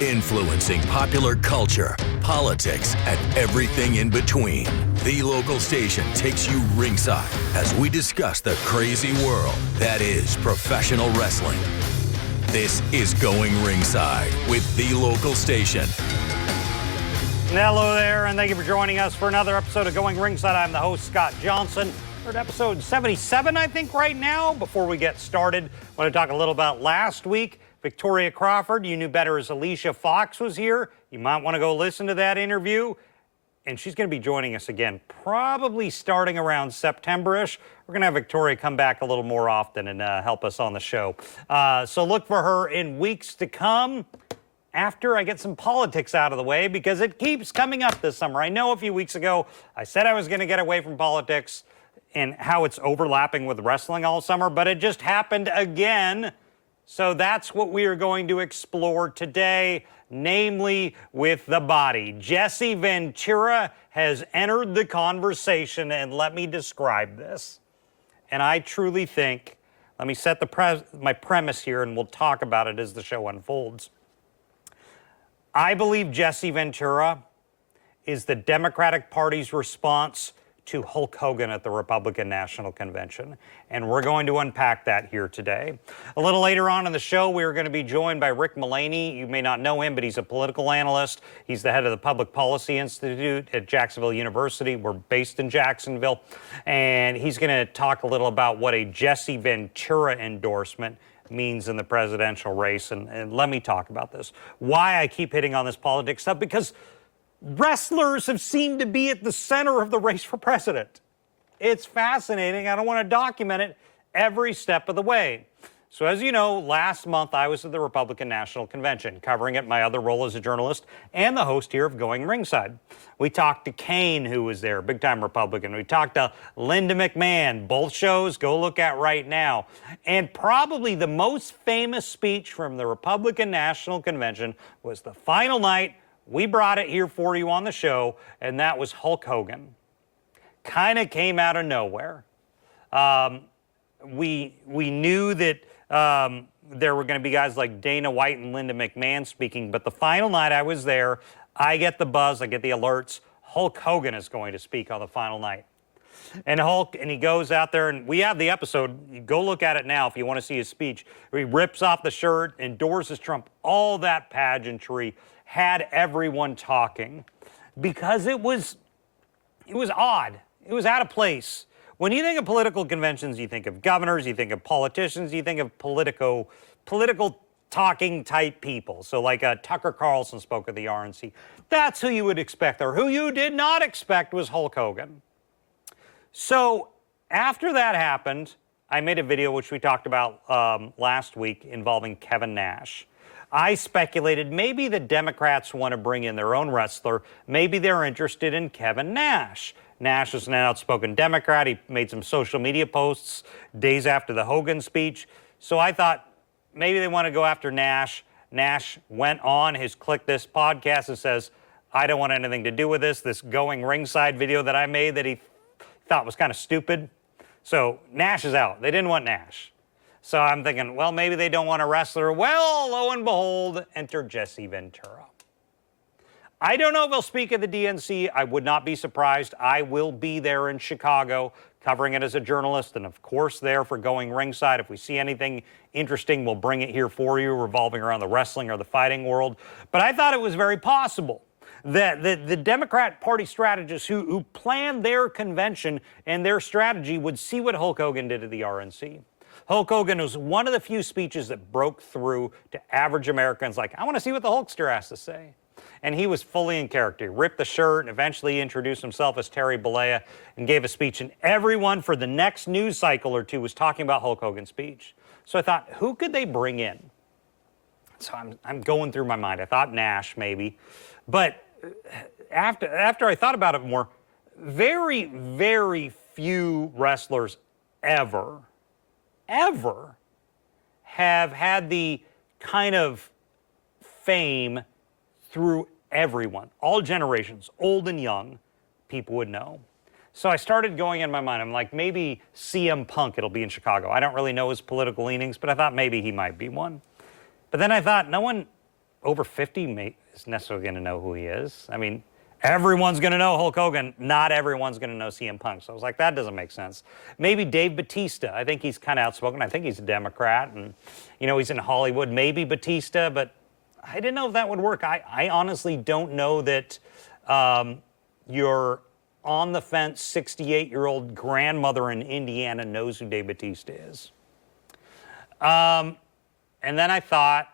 influencing popular culture, politics, and everything in between. The local station takes you ringside as we discuss the crazy world that is professional wrestling. This is Going Ringside with the local station. Hello there, and thank you for joining us for another episode of Going Ringside. I'm the host, Scott Johnson. We're at episode 77, I think, right now. Before we get started, I want to talk a little about last week. Victoria Crawford, you knew better as Alicia Fox, was here. You might want to go listen to that interview. And she's going to be joining us again, probably starting around September-ish. We're going to have Victoria come back a little more often and help us on the show. So look for her in weeks to come after I get some politics out of the way, because it keeps coming up this summer. I know a few weeks ago I said I was going to get away from politics and how it's overlapping with wrestling all summer, but it just happened again. So that's what we are going to explore today, namely with the body. Jesse Ventura has entered the conversation, and let me describe this. And I truly think, let me set my premise here, and we'll talk about it as the show unfolds. I believe Jesse Ventura is the Democratic Party's response to Hulk Hogan at the Republican National Convention, and we're going to unpack that here today. A little later on in the show, we're going to be joined by Rick Mullaney. You may not know him, but he's a political analyst. He's the head of the Public Policy Institute at Jacksonville University. We're based in Jacksonville, and he's going to talk a little about what a Jesse Ventura endorsement means in the presidential race, and let me talk about this. Why I keep hitting on this politics stuff, because wrestlers have seemed to be at the center of the race for president. It's fascinating. I don't want to document it every step of the way. So as you know, last month I was at the Republican National Convention, covering it, my other role as a journalist and the host here of Going Ringside. We talked to Kane, who was there, big-time Republican. We talked to Linda McMahon. Both shows, go look at right now. And probably the most famous speech from the Republican National Convention was the final night. We brought it here for you on the show, and that was Hulk Hogan. Kind of came out of nowhere. We knew that there were going to be guys like Dana White and Linda McMahon speaking, but the final night I was there, I get the buzz, I get the alerts. Hulk Hogan is going to speak on the final night. And he goes out there, and we have the episode. You go look at it now if you want to see his speech. He rips off the shirt, endorses Trump, all that pageantry had everyone talking, because it was odd. It was out of place. When you think of political conventions, you think of governors, you think of politicians, you think of political talking type people. So like Tucker Carlson spoke at the RNC. That's who you would expect there. Who you did not expect was Hulk Hogan. So after that happened, I made a video which we talked about last week involving Kevin Nash. I speculated maybe the Democrats want to bring in their own wrestler. Maybe they're interested in Kevin Nash. Nash is an outspoken Democrat. He made some social media posts days after the Hogan speech. So I thought maybe they want to go after Nash. Nash went on his Click This podcast and says, I don't want anything to do with this Going Ringside video that I made that he thought was kind of stupid. So Nash is out. They didn't want Nash. So I'm thinking, well, maybe they don't want a wrestler. Well, lo and behold, enter Jesse Ventura. I don't know if he'll speak at the DNC. I would not be surprised. I will be there in Chicago covering it as a journalist, and of course there for Going Ringside. If we see anything interesting, we'll bring it here for you, revolving around the wrestling or the fighting world. But I thought it was very possible that the Democrat Party strategists who planned their convention and their strategy would see what Hulk Hogan did at the RNC. Hulk Hogan was one of the few speeches that broke through to average Americans like, I want to see what the Hulkster has to say. And he was fully in character. He ripped the shirt and eventually introduced himself as Terry Bollea and gave a speech. And everyone for the next news cycle or two was talking about Hulk Hogan's speech. So I thought, who could they bring in? So I'm going through my mind. I thought Nash maybe. But after I thought about it more, very, very few wrestlers ever have had the kind of fame through everyone, all generations, old and young, people would know. So I started going in my mind, I'm like, maybe CM Punk, it'll be in Chicago. I don't really know his political leanings, but I thought maybe he might be one. But then I thought, no one over 50 is necessarily going to know who he is. I mean, everyone's going to know Hulk Hogan. Not everyone's going to know CM Punk. So I was like, that doesn't make sense. Maybe Dave Bautista. I think he's kind of outspoken. I think he's a Democrat, and, you know, he's in Hollywood. Maybe Bautista, but I didn't know if that would work. I honestly don't know that your on-the-fence 68-year-old grandmother in Indiana knows who Dave Bautista is. And then I thought,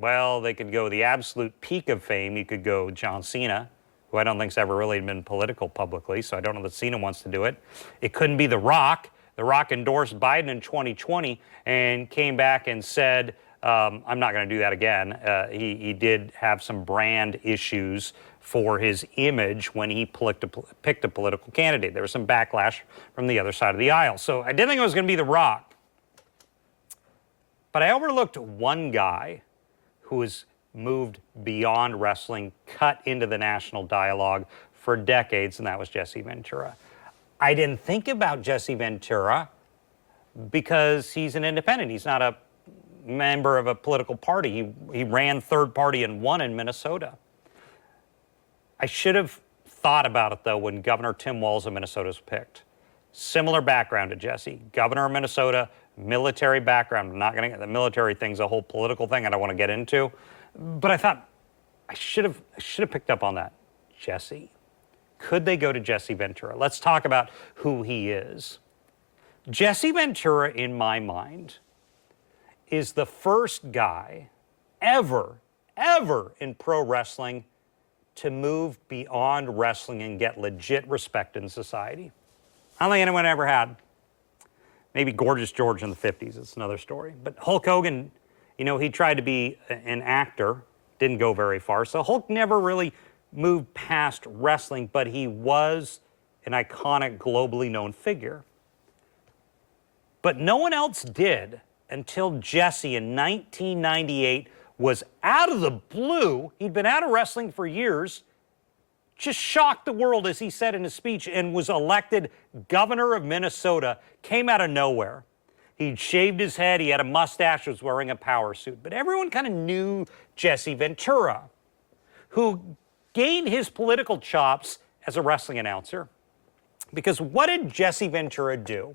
well, they could go the absolute peak of fame. You could go John Cena, who I don't think's ever really been political publicly, so I don't know that Cena wants to do it. It couldn't be The Rock. The Rock endorsed Biden in 2020 and came back and said, I'm not going to do that again. He did have some brand issues for his image when he picked a political candidate. There was some backlash from the other side of the aisle. So I didn't think it was going to be The Rock. But I overlooked one guy who has moved beyond wrestling, cut into the national dialogue for decades, and that was Jesse Ventura. I didn't think about Jesse Ventura because he's an independent. He's not a member of a political party. He ran third party and won in Minnesota. I should have thought about it, though, when Governor Tim Walz of Minnesota was picked. Similar background to Jesse. Governor of Minnesota, military background. I'm not going to get the military thing's a whole political thing I don't want to get into. But I thought I should have picked up on that. Jesse. Could they go to Jesse Ventura? Let's talk about who he is. Jesse Ventura, in my mind, is the first guy ever in pro wrestling to move beyond wrestling and get legit respect in society. I don't think anyone ever had. Maybe Gorgeous George in the 50s, it's another story. But Hulk Hogan, you know, he tried to be an actor, didn't go very far. So Hulk never really moved past wrestling, but he was an iconic, globally known figure. But no one else did until Jesse in 1998 was out of the blue. He'd been out of wrestling for years, just shocked the world, as he said in his speech, and was elected governor of Minnesota, came out of nowhere. He'd shaved his head, he had a mustache, was wearing a power suit. But everyone kind of knew Jesse Ventura, who gained his political chops as a wrestling announcer. Because what did Jesse Ventura do?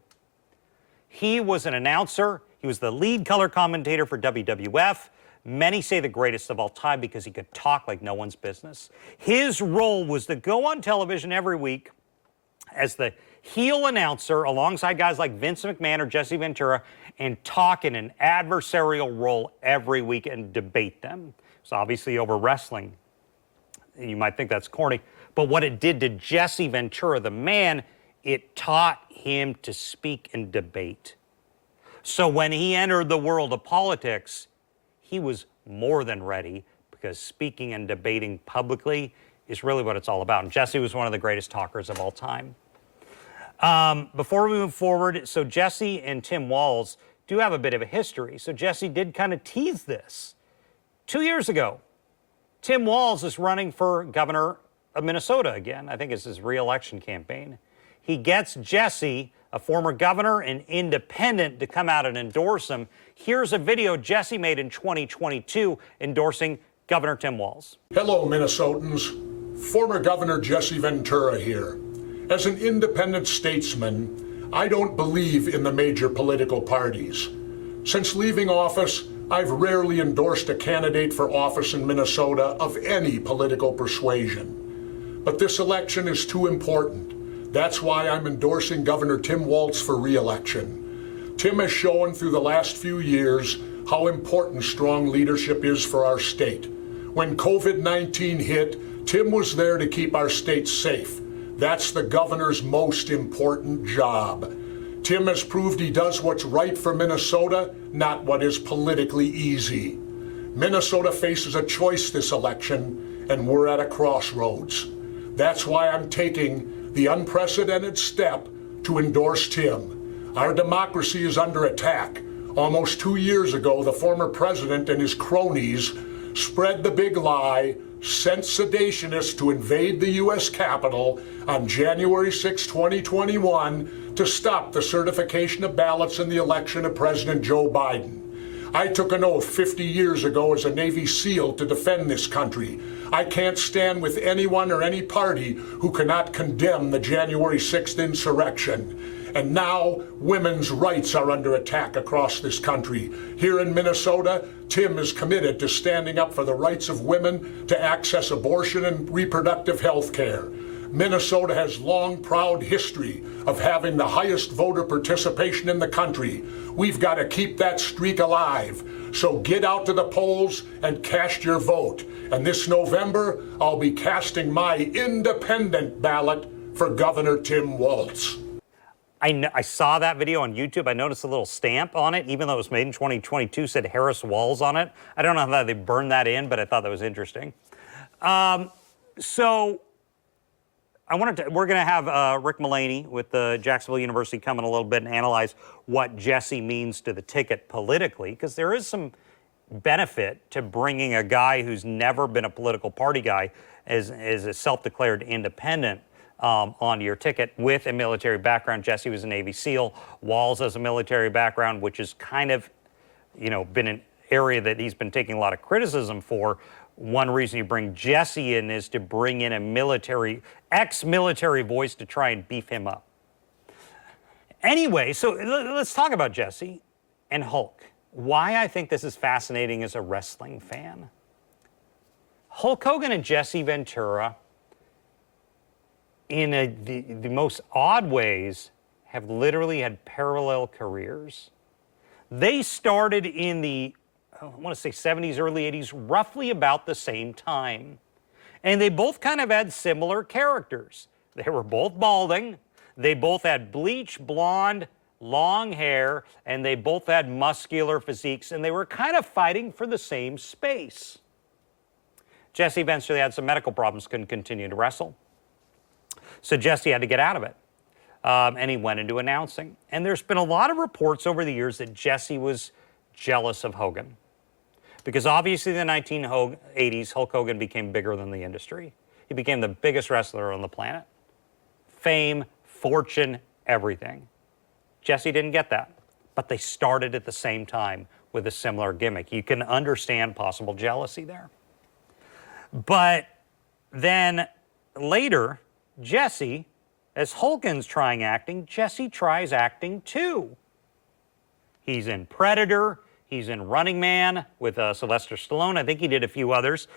He was an announcer. He was the lead color commentator for WWF. Many say the greatest of all time because he could talk like no one's business. His role was to go on television every week as the heel announcer alongside guys like Vince McMahon or Jesse Ventura and talk in an adversarial role every week and debate them. It's obviously over wrestling. You might think that's corny, but what it did to Jesse Ventura, the man, it taught him to speak and debate. So when he entered the world of politics, he was more than ready, because speaking and debating publicly is really what it's all about. And Jesse was one of the greatest talkers of all time. Before we move forward, so Jesse and Tim Walz do have a bit of a history. So Jesse did kind of tease this. 2 years ago, Tim Walz is running for governor of Minnesota again. I think it's his re-election campaign. He gets Jesse, a former governor and independent, to come out and endorse him. Here's a video Jesse made in 2022 endorsing Governor Tim Walz. Hello, Minnesotans. Former Governor Jesse Ventura here. As an independent statesman, I don't believe in the major political parties. Since leaving office, I've rarely endorsed a candidate for office in Minnesota of any political persuasion. But this election is too important. That's why I'm endorsing Governor Tim Walz for re-election. Tim has shown through the last few years how important strong leadership is for our state. When COVID-19 hit, Tim was there to keep our state safe. That's the governor's most important job. Tim has proved he does what's right for Minnesota, not what is politically easy. Minnesota faces a choice this election, and we're at a crossroads. That's why I'm taking the unprecedented step to endorse Tim. Our democracy is under attack. Almost 2 years ago, the former president and his cronies spread the big lie, sent sedationists to invade the U.S. Capitol on January 6, 2021, to stop the certification of ballots in the election of President Joe Biden. I took an oath 50 years ago as a Navy SEAL to defend this country. I can't stand with anyone or any party who cannot condemn the January 6th insurrection. And now, women's rights are under attack across this country. Here in Minnesota, Tim is committed to standing up for the rights of women to access abortion and reproductive health care. Minnesota has long, proud history of having the highest voter participation in the country. We've got to keep that streak alive. So get out to the polls and cast your vote. And this November, I'll be casting my independent ballot for Governor Tim Walz. I saw that video on YouTube. I noticed a little stamp on it, even though it was made in 2022, said Harris Walz on it. I don't know how they burned that in, but I thought that was interesting. So we're going to have Rick Mullaney with Jacksonville University come in a little bit and analyze what Jesse means to the ticket politically, because there is some benefit to bringing a guy who's never been a political party guy as a self-declared independent onto your ticket with a military background. Jesse was a Navy SEAL. Walz has a military background, which is kind of, been an area that he's been taking a lot of criticism for. One reason you bring Jesse in is to bring in a ex-military voice to try and beef him up. Anyway, so let's talk about Jesse and Hulk. Why I think this is fascinating as a wrestling fan. Hulk Hogan and Jesse Ventura, in the most odd ways, have literally had parallel careers. They started in the, I want to say 70s, early 80s, roughly about the same time. And they both kind of had similar characters. They were both balding. They both had bleach blonde, long hair, and they both had muscular physiques, and they were kind of fighting for the same space. Jesse eventually had some medical problems, couldn't continue to wrestle. So Jesse had to get out of it, and he went into announcing. And there's been a lot of reports over the years that Jesse was jealous of Hogan, because obviously in the 1980s, Hulk Hogan became bigger than the industry. He became the biggest wrestler on the planet. Fame, fortune, everything. Jesse didn't get that, but they started at the same time with a similar gimmick. You can understand possible jealousy there. But then later, Jesse, as Hogan's trying acting, Jesse tries acting too. He's in Predator, he's in Running Man with Sylvester Stallone. I think he did a few others.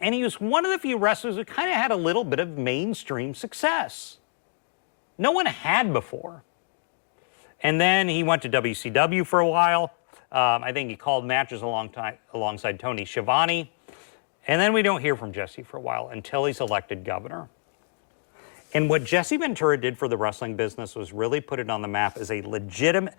And he was one of the few wrestlers who kind of had a little bit of mainstream success. No one had before. And then he went to WCW for a while. I think he called matches alongside Tony Schiavone. And then we don't hear from Jesse for a while until he's elected governor. And what Jesse Ventura did for the wrestling business was really put it on the map as a legitimate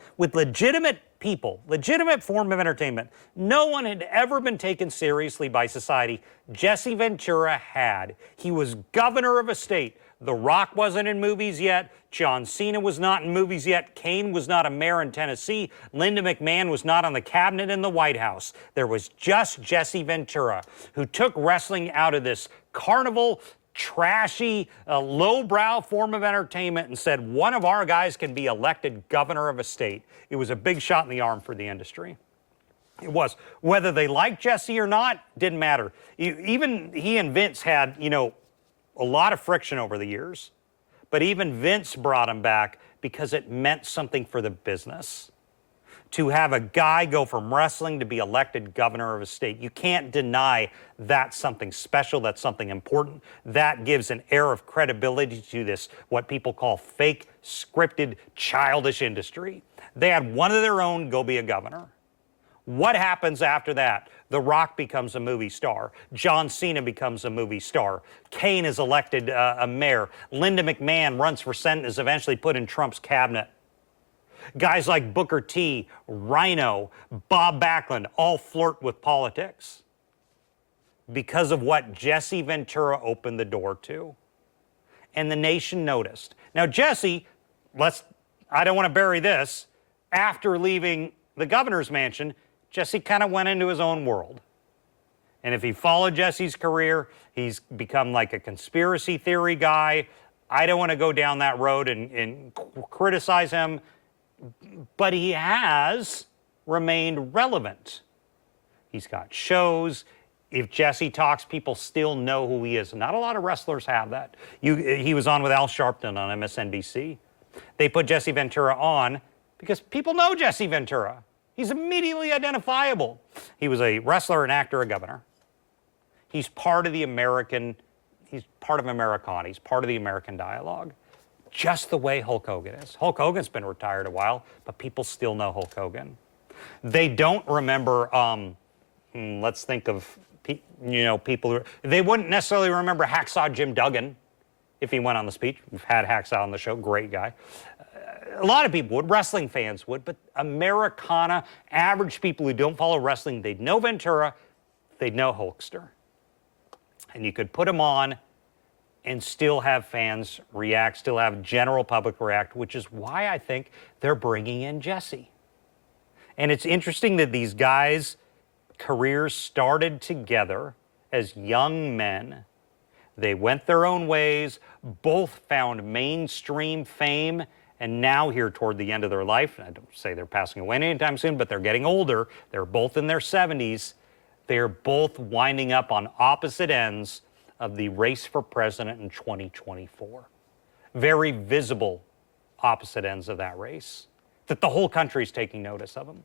people, legitimate form of entertainment. No one had ever been taken seriously by society. Jesse Ventura had. He was governor of a state. The Rock wasn't in movies yet. John Cena was not in movies yet. Kane was not a mayor in Tennessee. Linda McMahon was not on the cabinet in the White House. There was just Jesse Ventura, who took wrestling out of this carnival, trashy, lowbrow form of entertainment and said, one of our guys can be elected governor of a state. It was a big shot in the arm for the industry. It was. Whether they liked Jesse or not, didn't matter. Even he and Vince had, a lot of friction over the years. But even Vince brought him back because it meant something for the business. To have a guy go from wrestling to be elected governor of a state, you can't deny that's something special, that's something important. That gives an air of credibility to this, what people call fake, scripted, childish industry. They had one of their own go be a governor. What happens after that? The Rock becomes a movie star. John Cena becomes a movie star. Kane is elected a mayor. Linda McMahon runs for Senate and is eventually put in Trump's cabinet. Guys like Booker T, Rhino, Bob Backlund all flirt with politics because of what Jesse Ventura opened the door to. And the nation noticed. Now, Jesse, I don't want to bury this, after leaving the governor's mansion, Jesse kind of went into his own world. And if he followed Jesse's career, he's become like a conspiracy theory guy. I don't want to go down that road and criticize him, but he has remained relevant. He's got shows. If Jesse talks, people still know who he is. Not a lot of wrestlers have that. He was on with Al Sharpton on MSNBC. They put Jesse Ventura on because people know Jesse Ventura. He's immediately identifiable. He was a wrestler, an actor, a governor. He's part of the American, he's part of Americana. He's part of the American dialogue. Just the way Hulk Hogan is. Hulk Hogan's been retired a while, but people still know Hulk Hogan. They don't remember, let's think of, people who, they wouldn't necessarily remember Hacksaw Jim Duggan if he went on the speech. We've had Hacksaw on the show, great guy. A lot of people would, wrestling fans would, but Americana, average people who don't follow wrestling, they'd know Ventura, they'd know Hulkster. And you could put him on and still have fans react, still have general public react, which is why I think they're bringing in Jesse. And it's interesting that these guys' careers started together as young men. They went their own ways, both found mainstream fame, and now here toward the end of their life, I don't say they're passing away anytime soon, but they're getting older. They're both in their 70s. They're both winding up on opposite ends of the race for president in 2024. Very visible opposite ends of that race, that the whole country is taking notice of them.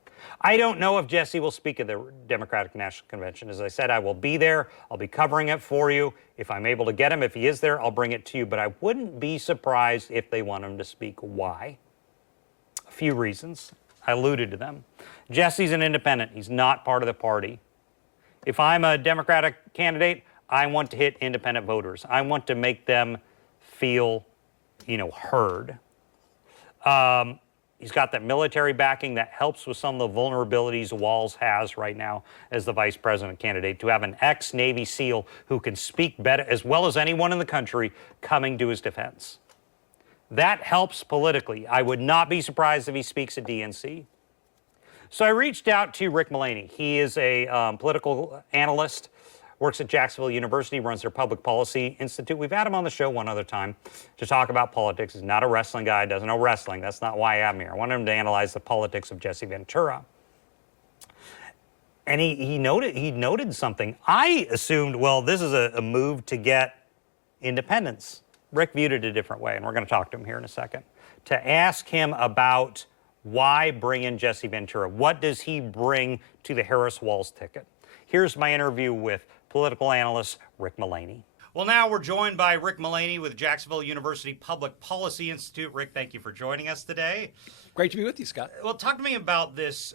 I don't know if Jesse will speak at the Democratic National Convention. As I said, I will be there. I'll be covering it for you. If I'm able to get him, if he is there, I'll bring it to you. But I wouldn't be surprised if they want him to speak. Why? A few reasons. I alluded to them. Jesse's an independent. He's not part of the party. If I'm a Democratic candidate, I want to hit independent voters. I want to make them feel, heard. He's got that military backing that helps with some of the vulnerabilities Walz has right now as the vice president candidate. To have an ex-Navy SEAL who can speak better, as well as anyone in the country, coming to his defense. That helps politically. I would not be surprised if he speaks at DNC. So I reached out to Rick Mullaney. He is a political analyst, works at Jacksonville University, runs their Public Policy Institute. We've had him on the show one other time to talk about politics. He's not a wrestling guy, doesn't know wrestling. That's not why I'm here. I want him to analyze the politics of Jesse Ventura. And he noted something. I assumed, well, this is a move to get independence. Rick viewed it a different way, and we're going to talk to him here in a second, to ask him about why bring in Jesse Ventura? What does he bring to the Harris-Walz ticket? Here's my interview with political analyst Rick Mullaney. Well, now we're joined by Rick Mullaney with Jacksonville University Public Policy Institute. Rick, thank you for joining us today. Great to be with you, Scott. Well, talk to me about this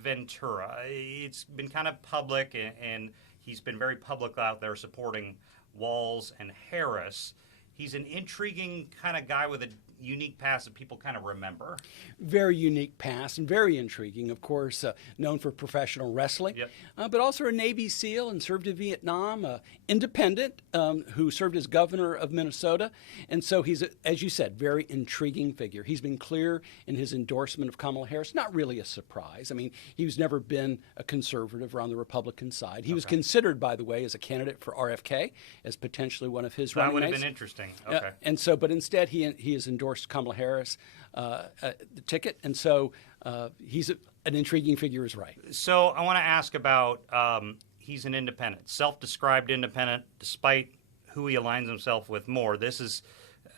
Ventura. It's been kind of public, and he's been very public out there supporting Walz and Harris. He's an intriguing kind of guy with a unique past that people kind of remember. Very unique past and very intriguing, of course, known for professional wrestling, Yep. But also a Navy SEAL and served in Vietnam, independent who served as governor of Minnesota. And so he's, as you said, very intriguing figure. He's been clear in his endorsement of Kamala Harris, not really a surprise. I mean, he's never been a conservative or on the Republican side. He was considered, by the way, as a candidate for RFK, as potentially one of his running mates. That would have been interesting. Okay. And so, but instead he has endorsed Kamala Harris the ticket, and so he's an intriguing figure, is right. So I want to ask about, he's an independent, self-described independent, despite who he aligns himself with more. This is,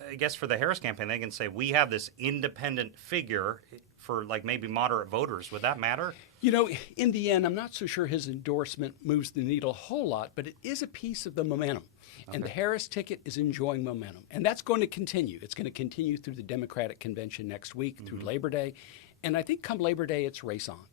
I guess for the Harris campaign, they can say, we have this independent figure for like maybe moderate voters. Would that matter? In the end, I'm not so sure his endorsement moves the needle a whole lot, but it is a piece of the momentum. Okay. And the Harris ticket is enjoying momentum. And that's going to continue. It's going to continue through the Democratic Convention next week, through Labor Day. And I think come Labor Day, it's race on.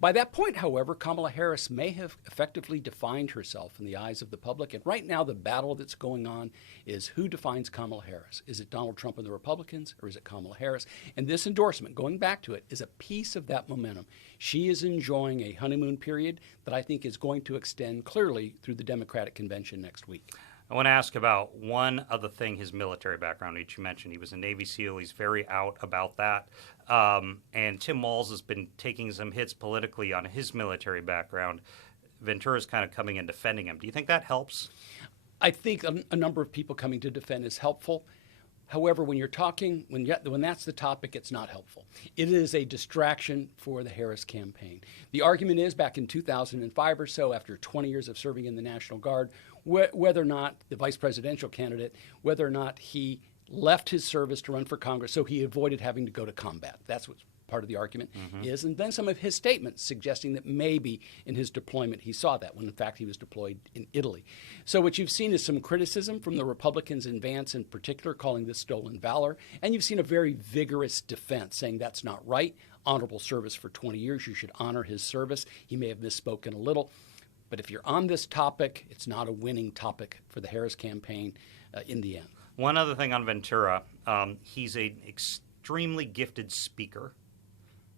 By that point, however, Kamala Harris may have effectively defined herself in the eyes of the public. And right now, the battle that's going on is who defines Kamala Harris? Is it Donald Trump and the Republicans, or is it Kamala Harris? And this endorsement, going back to it, is a piece of that momentum. She is enjoying a honeymoon period that I think is going to extend clearly through the Democratic Convention next week. I want to ask about one other thing, his military background, which you mentioned. He was a Navy SEAL. He's very out about that. And Tim Walz has been taking some hits politically on his military background. Ventura's kind of coming and defending him. Do you think that helps? I think a number of people coming to defend is helpful. However, when you're talking, when that's the topic, it's not helpful. It is a distraction for the Harris campaign. The argument is, back in 2005 or so, after 20 years of serving in the National Guard, whether or not the vice presidential candidate, whether or not he left his service to run for Congress so he avoided having to go to combat. That's what part of the argument is. And then some of his statements suggesting that maybe in his deployment he saw that, when in fact he was deployed in Italy. So what you've seen is some criticism from the Republicans, in Vance in particular, calling this stolen valor. And you've seen a very vigorous defense saying that's not right. Honorable service for 20 years. You should honor his service. He may have misspoken a little. But if you're on this topic, it's not a winning topic for the Harris campaign in the end. One other thing on Ventura, he's an extremely gifted speaker.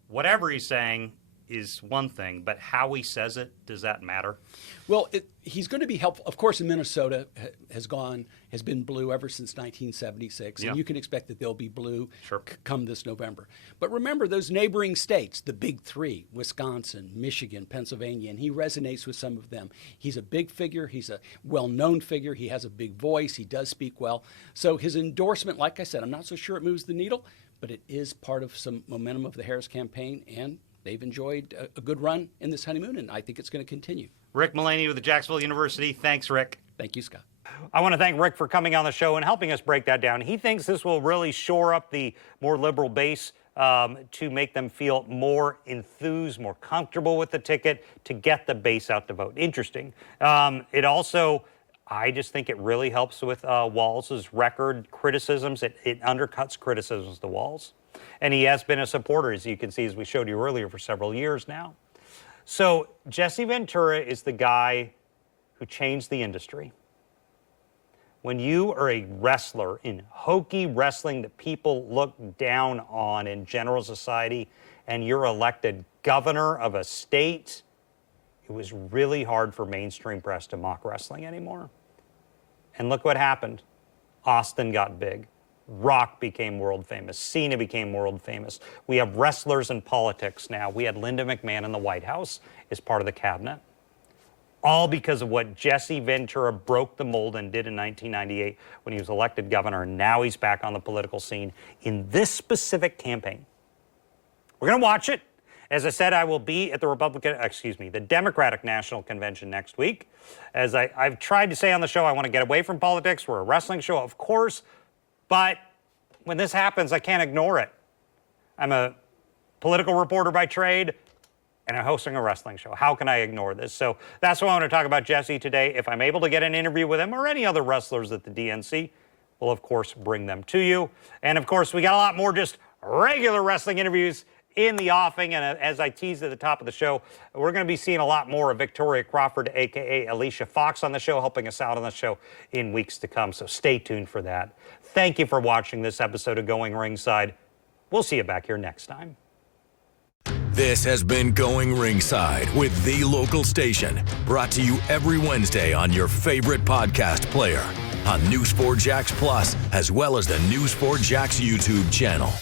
Whatever he's saying is one thing, but how he says it, does that matter? Well, he's going to be helpful. Of course, in Minnesota has been blue ever since 1976, and you can expect that they'll be blue come this November. But remember those neighboring states, the big three, Wisconsin, Michigan, Pennsylvania, and he resonates with some of them. He's a big figure. He's a well-known figure. He has a big voice. He does speak well. So his endorsement, like I said, I'm not so sure it moves the needle, but it is part of some momentum of the Harris campaign, and they've enjoyed a good run in this honeymoon, and I think it's going to continue. Rick Mullaney with the Jacksonville University. Thanks, Rick. Thank you, Scott. I want to thank Rick for coming on the show and helping us break that down. He thinks this will really shore up the more liberal base to make them feel more enthused, more comfortable with the ticket, to get the base out to vote. Interesting. It also, I just think it really helps with Walz's record criticisms. It undercuts criticisms to Walz. And he has been a supporter, as you can see, as we showed you earlier, for several years now. So Jesse Ventura is the guy who changed the industry. When you are a wrestler in hokey wrestling that people look down on in general society, and you're elected governor of a state, it was really hard for mainstream press to mock wrestling anymore. And look what happened. Austin got big. Rock became world famous. Cena became world famous. We have wrestlers in politics now. We had Linda McMahon in the White House as part of the cabinet. All because of what Jesse Ventura broke the mold and did in 1998 when he was elected governor. And now he's back on the political scene in this specific campaign. We're going to watch it. As I said, I will be at the Democratic National Convention next week. As I've tried to say on the show, I want to get away from politics. We're a wrestling show, of course. But when this happens, I can't ignore it. I'm a political reporter by trade, and I'm hosting a wrestling show. How can I ignore this? So that's why I want to talk about Jesse today. If I'm able to get an interview with him or any other wrestlers at the DNC, we'll, of course, bring them to you. And, of course, we got a lot more just regular wrestling interviews in the offing. And as I teased at the top of the show, we're going to be seeing a lot more of Victoria Crawford, a.k.a. Alicia Fox, on the show, helping us out on the show in weeks to come. So stay tuned for that. Thank you for watching this episode of Going Ringside. We'll see you back here next time. This has been Going Ringside with The Local Station, brought to you every Wednesday on your favorite podcast player, on News4 Jax Plus, as well as the News4 Jax YouTube channel.